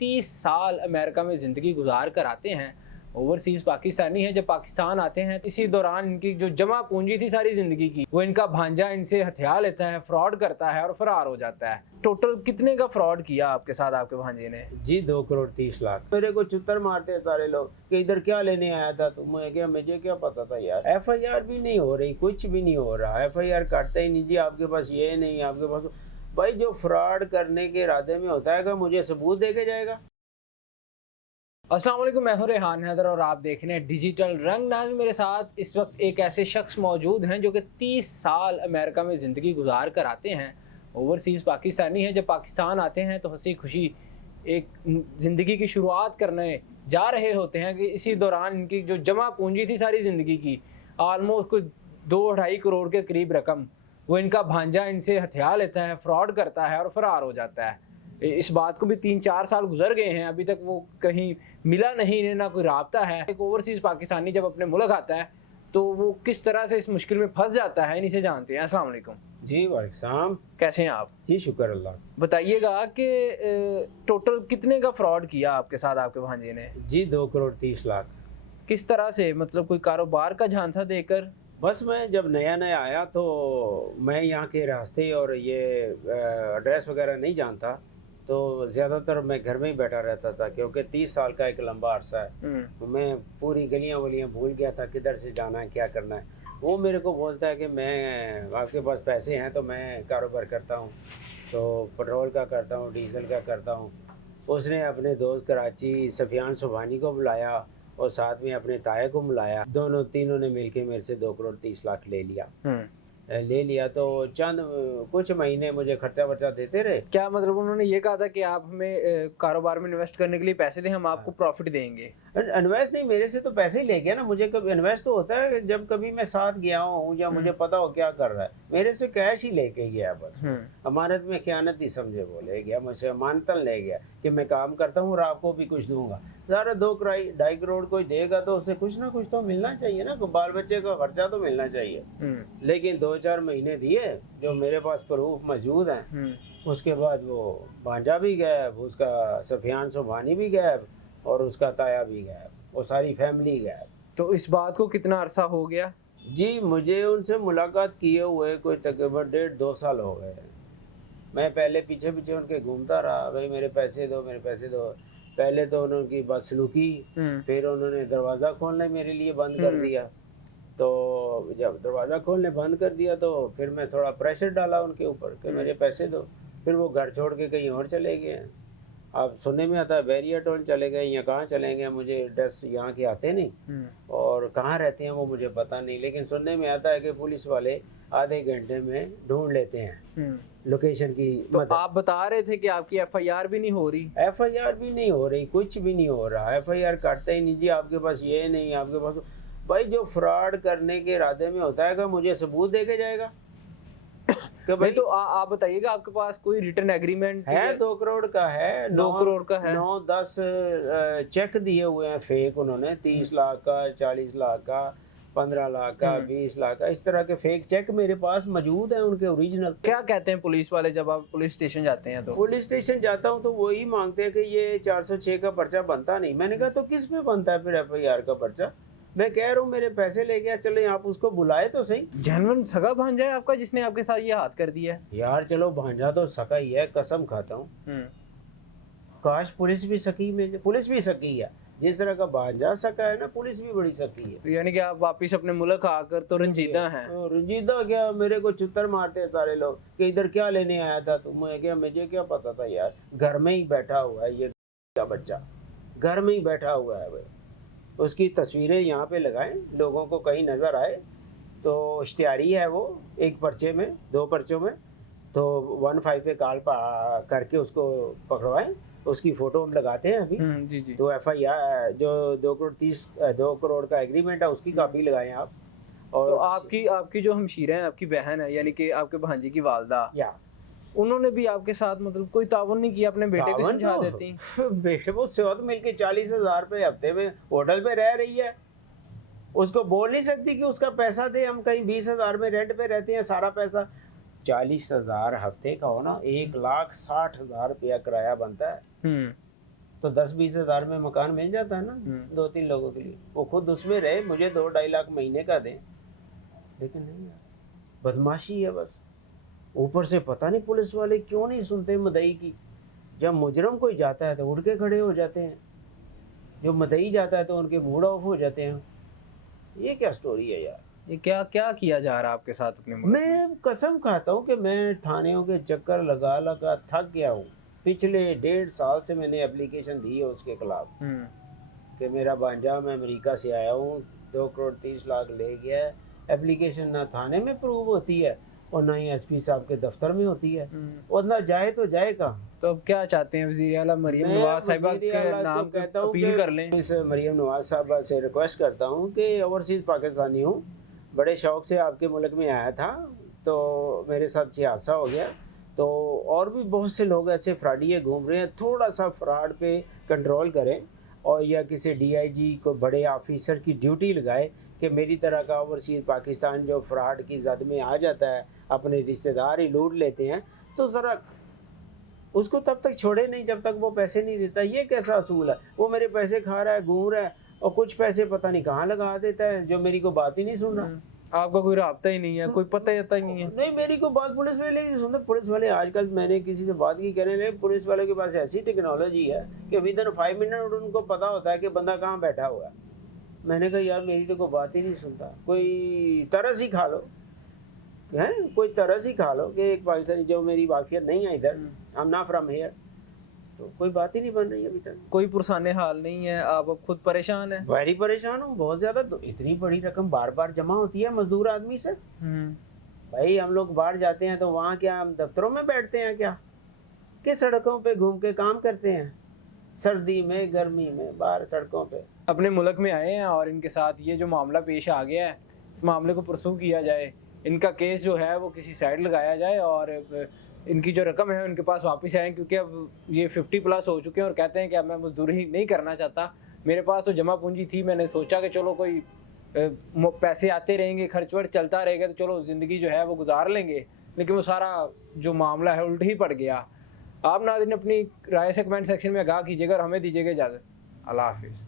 30 साल अमेरिका में ज़िंदगी गुजार कर आते हैं। ओवरसीज़ पाकिस्तानी हैं, जब पाकिस्तान आते हैं इसी दौरान इनकी जो जमा पूंजी थी सारी ज़िंदगी की, वो इनका भांजा इनसे हथिया लेता है, फ्रॉड करता है और फरार हो जाता है। टोटल कितने का फ्रॉड किया आपके साथ आपके भांजे ने? जी 2 करोड़ 30 लाख। मेरे को चुत्तर मारते हैं सारे लोग कि इधर क्या लेने आया था तुम। मुझे क्या पता था यार। FIR भी नहीं हो रही, कुछ भी नहीं हो रहा। FIR काटते ही नहीं जी, आपके पास ये नहीं, आपके पास। भाई जो फ्रॉड करने के इरादे में होता है, मुझे सबूत दे के जाएगा। अस्सलाम वालेकुम, मैं हूं रेहान हैदर और आप देख रहे हैं डिजिटल रंग। नाज़ मेरे साथ इस वक्त एक ऐसे शख्स मौजूद हैं जो कि 30 साल अमेरिका में ज़िंदगी गुजार कर आते हैं। ओवरसीज़ पाकिस्तानी हैं, जब पाकिस्तान आते हैं तो हंसी खुशी एक ज़िंदगी की शुरुआत करने जा रहे होते हैं कि इसी दौरान इनकी जो जमा पूंजी थी सारी ज़िंदगी की, आलमोस्ट कुछ 2-2.5 करोड़ के करीब रकम, वो इनका भांजा इनसे हथिया लेता है, फ्रॉड करता है और फरार हो जाता है। इस बात को भी 3-4 साल गुजर गए हैं, अभी तक वो कहीं मिला नहीं, इन्हें ना कोई राब्ता है। एक ओवरसीज़ पाकिस्तानी जब अपने मुल्क आता है तो वो किस तरह से इस मुश्किल में फंस जाता है, इन्हीं से जानते हैं। अस्सलाम वालेकुम जी वालेकुम। कैसे हैं आप? जी शुक्र अल्लाह। बताइएगा कि टोटल कितने का फ्रॉड किया आपके साथ आपके भांजे ने? जी 2 करोड़ 30 लाख। किस तरह से, मतलब कोई कारोबार का झांसा देकर? बस मैं जब नया नया आया तो मैं यहाँ के रास्ते और ये एड्रेस वगैरह नहीं जानता, तो ज़्यादातर मैं घर में ही बैठा रहता था, क्योंकि 30 साल का एक लंबा अरसा है। तो मैं पूरी गलियाँ वलियाँ भूल गया था, किधर से जाना है, क्या करना है। वो मेरे को बोलता है कि मैं, आपके पास पैसे हैं तो मैं कारोबार करता हूँ, तो पेट्रोल का करता हूँ, डीजल का करता हूँ। उसने अपने दोस्त कराची सफियान सुबहानी को बुलाया और साथ में अपने ताए को बुलाया। दोनों तीनों ने मिलके मेरे से 2 करोड़ 30 लाख ले लिया। तो चंद कुछ महीने मुझे खर्चा वर्चा देते रहे। क्या मतलब उन्होंने ये कहा था कि आप हमें कारोबार में इन्वेस्ट करने के लिए पैसे दें, हम आपको प्रॉफिट देंगे? इन्वेस्ट नहीं, मेरे से तो पैसे ही ले गया ना। मुझे कभी इन्वेस्ट तो होता है जब कभी मैं साथ गया हूँ या मुझे पता हो क्या कर रहा है। मेरे से कैश ही लेके गया बस। अमानत में खयानत ही समझे, बोले गया मुझसे अमानतन ले गया कि मैं काम करता हूँ और आपको भी कुछ दूंगा। सारा 2-2.5 करोड़ कोई देगा तो उससे कुछ ना कुछ तो मिलना चाहिए ना, बाल बच्चे का खर्चा तो मिलना चाहिए। लेकिन 2-4 महीने दिए, जो मेरे पास प्रूफ मौजूद हैं। उसके बाद वो भांजा भी गायब, उसका सफियान सुबहानी भी गायब और उसका ताया भी गायब, वो सारी फैमिली गायब। तो इस बात को कितना अरसा हो गया? जी मुझे उनसे मुलाकात किए हुए कोई तकरीबन 1.5-2 साल हो गए। मैं पहले पीछे पीछे उनके घूमता रहा, भाई मेरे पैसे दो, मेरे पैसे दो। पहले तो उनकी बदसलूकी, फिर उन्होंने दरवाज़ा खोलना मेरे लिए बंद कर दिया। तो जब दरवाज़ा खोलने बंद कर दिया तो फिर मैं थोड़ा प्रेशर डाला उनके ऊपर कि मेरे पैसे दो। फिर वो घर छोड़ के कहीं और चले गए। अब सुनने में आता है बैरिया टोल चले गए या कहाँ चले गए, मुझे एड्रेस यहाँ के आते नहीं और कहाँ रहते हैं वो मुझे पता नहीं। लेकिन सुनने में आता है कि पुलिस वाले आधे घंटे में ढूंढ लेते हैं लोकेशन की। तो आप बता रहे थे कि आपकी FIR भी नहीं हो रही? FIR भी नहीं हो रही, कुछ भी नहीं हो रहा। FIR काटते ही नहीं जी, आपके पास ये नहीं, आपके पास। भाई जो फ्रॉड करने के इरादे में होता है मुझे सबूत दे के जाएगा कि भाई। तो आप बताइएगा, आपके पास कोई रिटर्न एग्रीमेंट है? 2 करोड़ का है, 2 करोड़ का है। 9-10 चेक दिए हुए हैं फेक उन्होंने, 30 लाख का, 40 लाख का, 15 लाख का, 20 लाख का, इस तरह के फेक चेक मेरे पास मौजूद हैं, उनके ओरिजिनल। क्या कहते हैं पुलिस वाले जब आप पुलिस स्टेशन जाते हैं? तो पुलिस स्टेशन जाता हूँ तो वही मांगते हैं कि ये 406 का पर्चा बनता नहीं। मैंने कहा तो किस पे बनता है फिर FIR का पर्चा? मैं कह रहा हूँ मेरे पैसे ले गया, चले आप उसको बुलाए तो सही। जेन्युइन सगा भांजा है आपका जिसने आपके साथ ये हाथ कर दिया है? यार चलो भांजा तो सका ही है, कसम खाता हूँ। काश पुलिस भी सकी, में पुलिस भी सकी है। जिस तरह का भांजा सका है ना, पुलिस भी बड़ी सकी है। तो यानी कि आप वापिस अपने मुल्क आकर तो रंजीदा हैं? रंजीदा क्या, मेरे को चुत्तर मारते हैं सारे लोग कि इधर क्या लेने आया था तुम। मुझे क्या पता था यार। घर में ही बैठा हुआ है ये का बच्चा, घर में ही बैठा हुआ है भाई। उसकी तस्वीरें यहाँ पे लगाएं, लोगों को कहीं नज़र आए तो इश्तिहारी है वो, एक पर्चे में, 2 पर्चों में। तो 15 पे कॉल करके उसको पकड़वाएं, उसकी फ़ोटो हम लगाते हैं अभी। जी। तो FIR जो 2 करोड़ का एग्रीमेंट है उसकी कापी लगाएं आप। और तो आपकी जो हमशीरा है, आपकी बहन है, यानी कि आपके भांजे की वालदा, या उन्होंने भी आपके साथ मतलब कोई ताउन नहीं किया? अपने बेटे को समझा देती? बेटे वो सेवत मिलके 40,000 रुपये हफ्ते में होटल पे रह रही है। उसको बोल नहीं सकती कि उसका पैसा दे, हम कहीं 20,000 में रेंट पे रहते हैं, सारा पैसा 40,000 हफ्ते का हो ना, 1,60,000 रुपया किराया बनता है। तो 10-20 हज़ार में मकान मिल जाता है ना 2-3 लोगों के लिए। वो खुद उसमें रहे, मुझे 2-2.5 लाख महीने का दें, लेकिन नहीं यार, बदमाशी है बस। ऊपर से पता नहीं पुलिस वाले क्यों नहीं सुनते मदई की। जब मुजरम कोई जाता है तो उठ के खड़े हो जाते हैं, जो मदई जाता है तो उनके मूड ऑफ हो जाते हैं। ये क्या स्टोरी है यार? ये क्या क्या किया जा रहा है आपके साथ अपने मुल्क में? मैं कसम खाता हूँ कि मैं थानेयों के चक्कर लगा लगा थक गया हूँ। पिछले 1.5 साल से मैंने एप्लीकेशन दी है उसके खिलाफ कि मेरा भांजा, मैं अमेरिका से आया हूँ, 2 करोड़ 30 लाख ले गया है। एप्लीकेशन ना थाने में प्रूव होती है और ना ही एसपी साहब के दफ्तर में होती है, और ना जाए तो जाए कहाँ। तो अब क्या चाहते हैं? वज़ीर आला मरियम मैं नवाज साहिबा वज़ीर के आला नाम को पे कहता हूँ अपील कि कर लें। इस मरियम नवाज साहबा से रिक्वेस्ट करता हूँ कि ओवरसीज़ पाकिस्तानी हूँ, बड़े शौक से आपके मुल्क में आया था, तो मेरे साथ ये हादसा हो गया। तो और भी बहुत से लोग ऐसे फ्रॉडिये घूम रहे हैं, थोड़ा सा फ्रॉड पे कंट्रोल करें, और या किसी डीआईजी को, बड़े ऑफिसर की ड्यूटी लगाए कि मेरी तरह का ओवरसीज़ पाकिस्तान जो फ्रॉड की जद में आ जाता है, अपने रिश्तेदार ही लूट लेते हैं, तो ज़रा उसको तब तक छोड़े नहीं जब तक वो पैसे नहीं देता। ये कैसा असूल है? वो मेरे पैसे खा रहा है, घूम रहा है, और कुछ पैसे पता नहीं कहाँ लगा देता है, जो मेरी को बात ही नहीं सुन रहा। आपका कोई राब्ता ही नहीं है, कोई पता ही नहीं है। नहीं, मेरी को बात पुलिस वाले नहीं सुनते। पुलिस वाले आजकल, मैंने किसी से बात की, कहने लगे पुलिस वाले के पास ऐसी टेक्नोलॉजी है कि विद इन 5 मिनट उनको पता होता है कि बंदा कहाँ बैठा हुआ है। मैंने कहा यार, मेरी तो कोई बात ही नहीं सुनता, कोई तरस ही खा लो, है कोई तरस ही खा लो कि एक पाकिस्तानी, जो मेरी वाफियत नहीं है इधर, I am not from here, तो कोई बात ही नहीं बन रही अभी तक। कोई पुरसाने हाल नहीं है, आप अब खुद परेशान हैं? वेरी परेशान हूँ, बहुत ज़्यादा। तो इतनी बड़ी रकम बार बार जमा होती है मजदूर आदमी से। भाई हम लोग बाहर जाते हैं तो वहाँ क्या हम दफ्तरों में बैठते हैं क्या, कि सड़कों पे घूम के काम करते हैं, सर्दी में गर्मी में बाहर सड़कों पे। अपने मुल्क में आए हैं और इनके साथ ये जो मामला पेश आ गया है, इस मामले को परसू किया जाए, इनका केस जो है वो किसी साइड लगाया जाए और इनकी जो रकम है उनके पास वापस आए, क्योंकि अब ये 50+ हो चुके हैं और कहते हैं कि अब मैं मजदूरी नहीं करना चाहता, मेरे पास तो जमा पूंजी थी, मैंने सोचा कि चलो कोई पैसे आते रहेंगे, खर्च वर्च चलता रहेगा, तो चलो ज़िंदगी जो है वो गुजार लेंगे, लेकिन वो सारा जो मामला है उल्ट ही पड़ गया। आप नाज़रीन अपनी राय से कमेंट सेक्शन में आगाह कीजिएगा और हमें दीजिएगा इजाज़त। अल्लाह हाफिज़।